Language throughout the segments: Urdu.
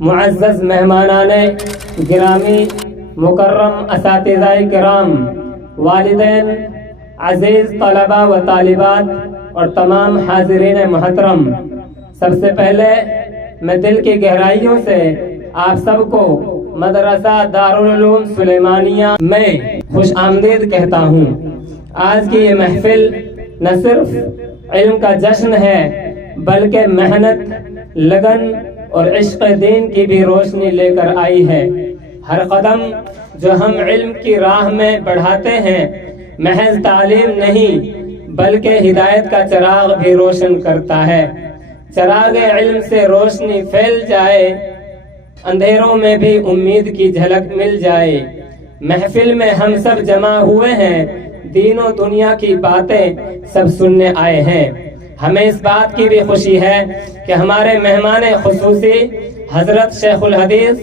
معزز مہمانان گرامی، مکرم اساتذہ کرام، والدین، عزیز طلباء و طالبات اور تمام حاضرین محترم، سب سے پہلے میں دل کی گہرائیوں سے آپ سب کو مدرسہ دارالعلوم سلیمانیہ میں خوش آمدید کہتا ہوں۔ آج کی یہ محفل نہ صرف علم کا جشن ہے بلکہ محنت، لگن اور عشق دین کی بھی روشنی لے کر آئی ہے۔ ہر قدم جو ہم علم کی راہ میں بڑھاتے ہیں محض تعلیم نہیں بلکہ ہدایت کا چراغ بھی روشن کرتا ہے۔ چراغ علم سے روشنی پھیل جائے، اندھیروں میں بھی امید کی جھلک مل جائے۔ محفل میں ہم سب جمع ہوئے ہیں، دین و دنیا کی باتیں سب سننے آئے ہیں۔ ہمیں اس بات کی بھی خوشی ہے کہ ہمارے مہمان خصوصی حضرت شیخ الحدیث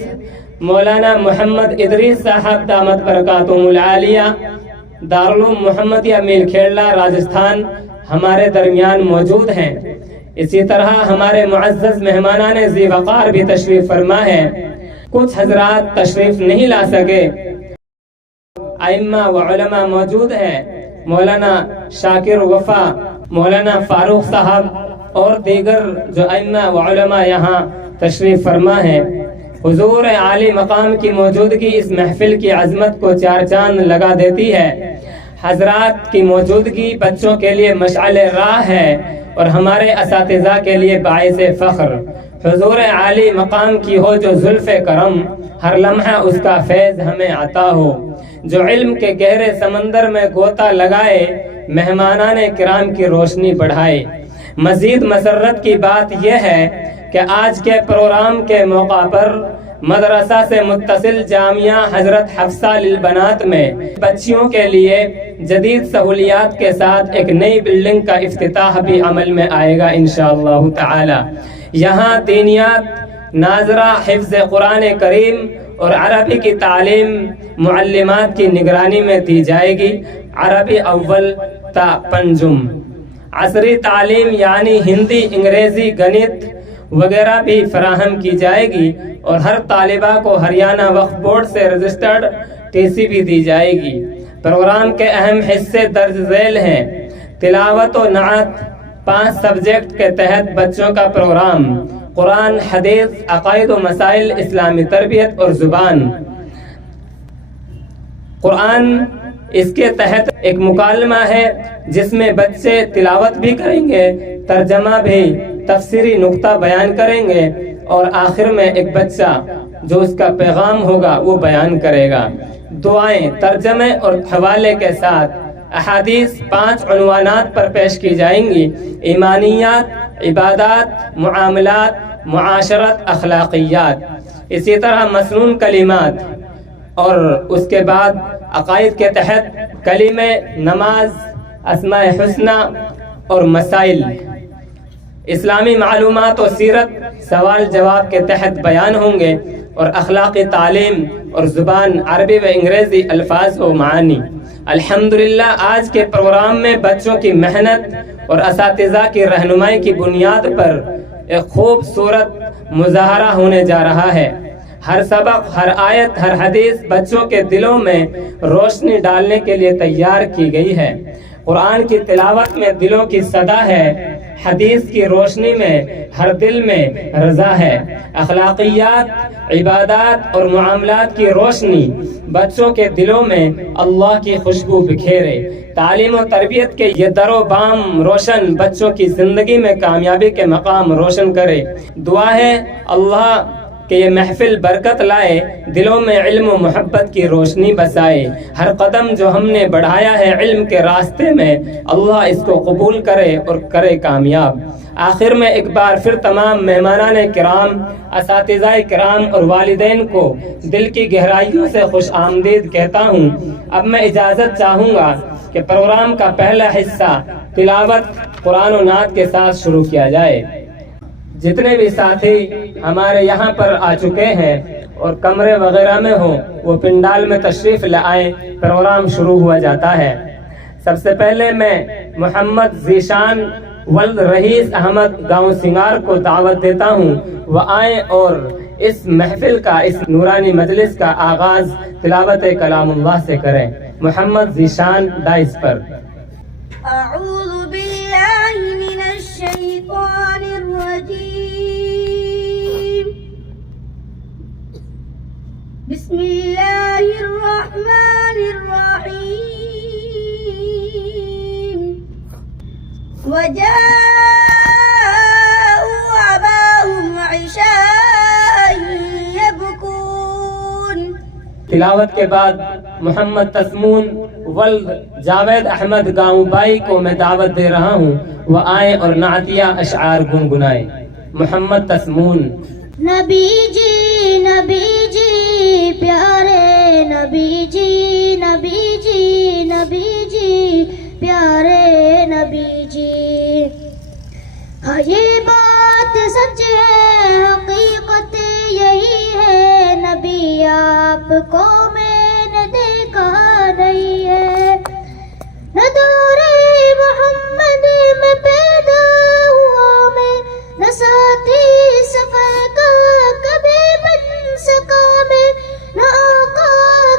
مولانا محمد ادریس صاحب دامت برکاتہم العالیہ، دارالعلوم محمدیہ میل کھیڑلا راجستھان ہمارے درمیان موجود ہیں۔ اسی طرح ہمارے معزز مہمانان ذی وقار بھی تشریف فرما ہے۔ کچھ حضرات تشریف نہیں لا سکے، ائمہ و علماء موجود ہیں، مولانا شاکر وفا، مولانا فاروق صاحب اور دیگر جو ائمہ و علماء یہاں تشریف فرما ہیں۔ حضور عالی مقام کی موجودگی اس محفل کی عظمت کو چار چاند لگا دیتی ہے۔ حضرات کی موجودگی بچوں کے لیے مشعل راہ ہے اور ہمارے اساتذہ کے لیے باعث فخر۔ حضور عالی مقام کی ہو جو زلف کرم، ہر لمحہ اس کا فیض ہمیں عطا ہو۔ جو علم کے گہرے سمندر میں غوطہ لگائے، مہمانان کرام کی روشنی بڑھائے۔ مزید مسرت کی بات یہ ہے کہ آج کے پروگرام کے موقع پر مدرسہ سے متصل جامعہ حضرت حفصہ للبنات میں بچیوں کے لیے جدید سہولیات کے ساتھ ایک نئی بلڈنگ کا افتتاح بھی عمل میں آئے گا انشاءاللہ تعالی۔ یہاں دینیات، ناظرہ، حفظ قرآن کریم اور عربی کی تعلیم معلمات کی نگرانی میں دی جائے گی۔ عربی اول تا پنجم، عصری تعلیم یعنی ہندی، انگریزی، گنت وغیرہ بھی فراہم کی جائے گی اور ہر طالبہ کو ہریانہ وقف بورڈ سے رجسٹرڈ TC بھی دی جائے گی۔ پروگرام کے اہم حصے درج ذیل ہیں: تلاوت و نعت 5 سبجیکٹ کے تحت بچوں کا پروگرام، قرآن، حدیث، عقائد و مسائل، اسلامی تربیت اور زبان۔ قرآن اس کے تحت ایک مکالمہ ہے جس میں بچے تلاوت بھی کریں گے، ترجمہ بھی، تفسیری نقطہ بیان کریں گے اور آخر میں ایک بچہ جو اس کا پیغام ہوگا وہ بیان کرے گا۔ دعائیں ترجمے اور حوالے کے ساتھ، احادیث 5 عنوانات پر پیش کی جائیں گی: ایمانیات، عبادات، معاملات، معاشرت، اخلاقیات۔ اسی طرح مسنون کلمات اور اس کے بعد عقائد کے تحت کلمے، نماز، اسماء حسنہ اور مسائل۔ اسلامی معلومات و سیرت سوال جواب کے تحت بیان ہوں گے اور اخلاقی تعلیم اور زبان عربی و انگریزی الفاظ و معانی۔ الحمدللہ آج کے پروگرام میں بچوں کی محنت اور اساتذہ کی رہنمائی کی بنیاد پر ایک خوبصورت مظاہرہ ہونے جا رہا ہے۔ ہر سبق، ہر آیت، ہر حدیث بچوں کے دلوں میں روشنی ڈالنے کے لیے تیار کی گئی ہے۔ قرآن کی تلاوت میں دلوں کی صدا ہے، حدیث کی روشنی میں ہر دل میں رضا ہے۔ اخلاقیات، عبادات اور معاملات کی روشنی بچوں کے دلوں میں اللہ کی خوشبو بکھیرے۔ تعلیم و تربیت کے یہ در و بام روشن بچوں کی زندگی میں کامیابی کے مقام روشن کرے۔ دعا ہے اللہ کہ یہ محفل برکت لائے، دلوں میں علم و محبت کی روشنی بسائے۔ ہر قدم جو ہم نے بڑھایا ہے علم کے راستے میں، اللہ اس کو قبول کرے اور کرے کامیاب۔ آخر میں ایک بار پھر تمام مہمانان کرام، اساتذہ کرام اور والدین کو دل کی گہرائیوں سے خوش آمدید کہتا ہوں۔ اب میں اجازت چاہوں گا کہ پروگرام کا پہلا حصہ تلاوت قرآن و نعت کے ساتھ شروع کیا جائے۔ جتنے بھی ساتھی ہمارے یہاں پر آ چکے ہیں اور کمرے وغیرہ میں ہو وہ پنڈال میں تشریف لائیں، پروگرام شروع ہوا جاتا ہے۔ سب سے پہلے میں محمد ذیشان ولد رئیس احمد گاؤں سنگار کو دعوت دیتا ہوں وہ آئیں اور اس محفل کا، اس نورانی مجلس کا آغاز تلاوت کلام اللہ سے کریں۔ محمد ذیشان ڈائس پر۔ اعوذ باللہ من الشیطان الرجیم، بسم اللہ الرحمن الرحیم۔ وجاءوا أباهم عشاء يبكون۔ تلاوت کے بعد محمد تسمون ولد جاوید احمد گاؤں بائی کو میں دعوت دے رہا ہوں، وہ آئیں اور نعتیہ اشعار گنگنائیں۔ محمد تسمون۔ نبی جی پیارے نبی جی، نبی جی نبی جی پیارے نبی جی، ہاں یہ بات سچ ہے، حقیقت یہی ہے، نبی آپ کو میں نے دیکھا نہیں ہے، نہ دورے محمد میں پیدا ہوا میں، نہ ساتھی سفر کا کبھی بن سکا میں، نہ آقا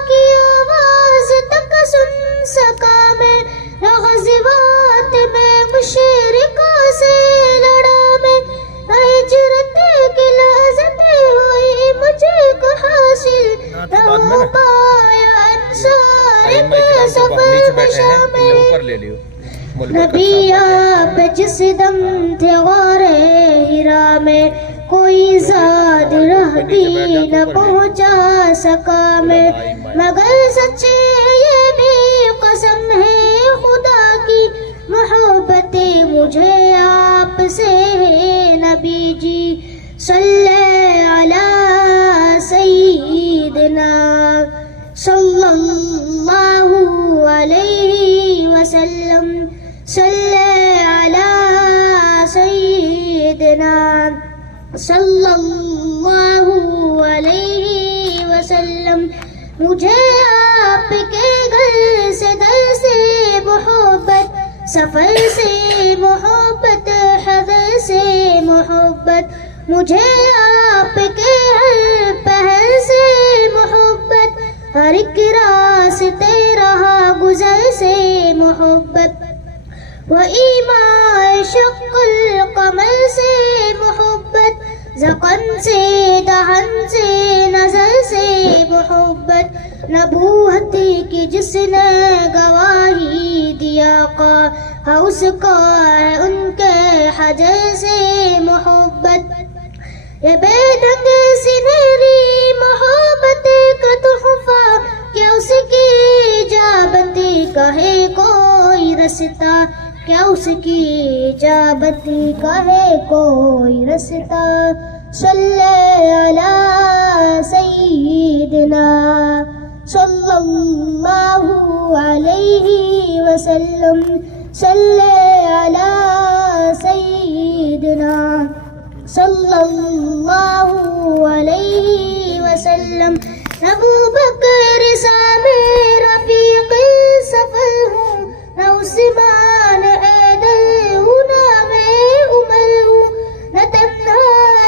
کی آواز تک سن سکا میں، نہ غزوات میں مشرکوں سے لڑا میں، نہ ہجرت کی لذت ہوئی مجھے کو حاصل، نہ ہو پایا انصار کے سفر میں شامل۔ نبی آپ جس دم تھے غار ہرا میں، کوئی زاد رہ بھی نہ پہنچا سکا میں، مگر سچے یہ بھی قسم ہے خدا کی، محبت مجھے آپ سے ہے نبی جی۔ صلی علی سیدنا صلی اللہ علیہ وسلم، صلی علی سیدنا صلی اللہ علیہ وسلم۔ مجھے آپ کے گھر سے در سے محبت، سفر سے محبت، حضر سے محبت، مجھے آپ کے ہر پہر سے محبت، ہر ایک راستے رہا گزر سے محبت، وَإِمَا شَقَّ الْقَمَرِ سے محبت، زقن سے دہن سے نظر سے محبت، نبوت کی جس نے گواہی دیا کا اس کا ہے ان کے حجر سے محبت، یہ بے ڈھنگ سنہری محبت کا تحفہ، کیا اس کی اجابت کہے کوئی رستا، کیا اس کی اجابت کہے کوئی رستا۔ صلی علی سیدنا صلی اللہ علیہ وسلم، صلی علی سیدنا صلی اللہ علیہ وسلم۔ ابو بکر سامع رفیق سفر ہوں، نہ عثمان حیدر ہوں، نہ میں عمر ہوں، نہ تنہا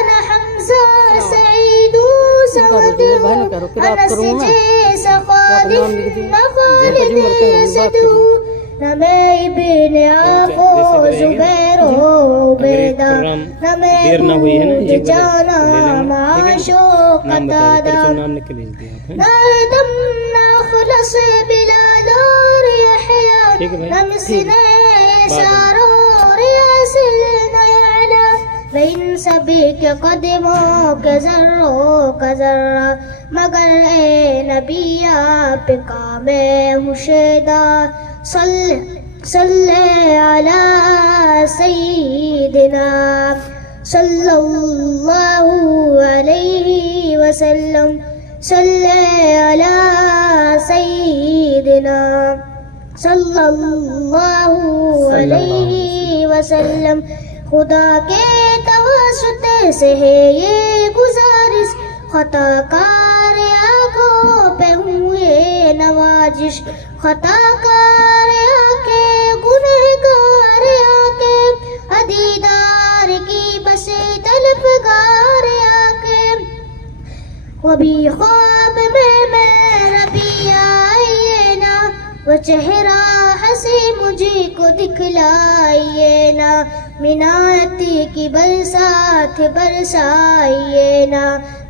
نہ حمزہ سعید ہوں، سعد ہوں، انس جیسا خادم نہ خالد اسد ہوں، نہ میں ابن عاف و زبیر و عبیدہ، نہ میں بود جانا معاش و قتادہ، نہ دم نہ خلص بلال اور یحییٰ، نہ مسنا یسار اور یاسر نہ یعلا، میں ان سبھی کے قدموں کے ذروں کا ذرہ، مگر اے نبی آپ کا میں ہوں شیدا۔ صلی علی سیدنا صلی اللہ علیہ وسلم، صلی علی سیدنا صلی اللہ علیہ وسلم۔ خدا کے توسط سے ہے یہ گزارش، خطا کار آنکھوں پہ ہوئے نوازش، خطا کار آنکھیں گنہگار آنکھیں، دیدار کی بس طلبگار آنکھیں، کبھی خواب میں ربی آئیے نا، وہ چہرہ ہنسی مجھے کو دکھلائیے نا، مناتی کی برسات برسائیے نا،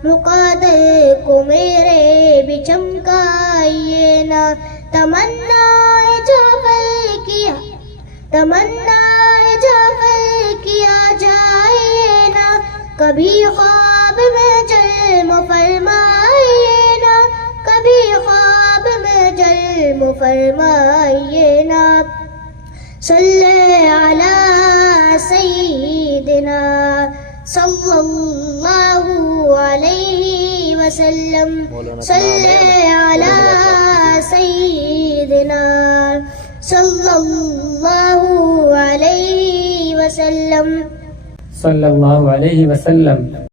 مقادر کو میرے بھی چمکائیے نا، تمنا جعفر کیا جائے نا، کبھی خواب میں جلم فرمائیے نا، کبھی خواب میں جلم فرمائیے نا، صلی علی سیدنا صلی اللہ علیہ وسلم، صلی علی سیدنا صلی اللہ علیہ وسلم، صلی اللہ علیہ وسلم.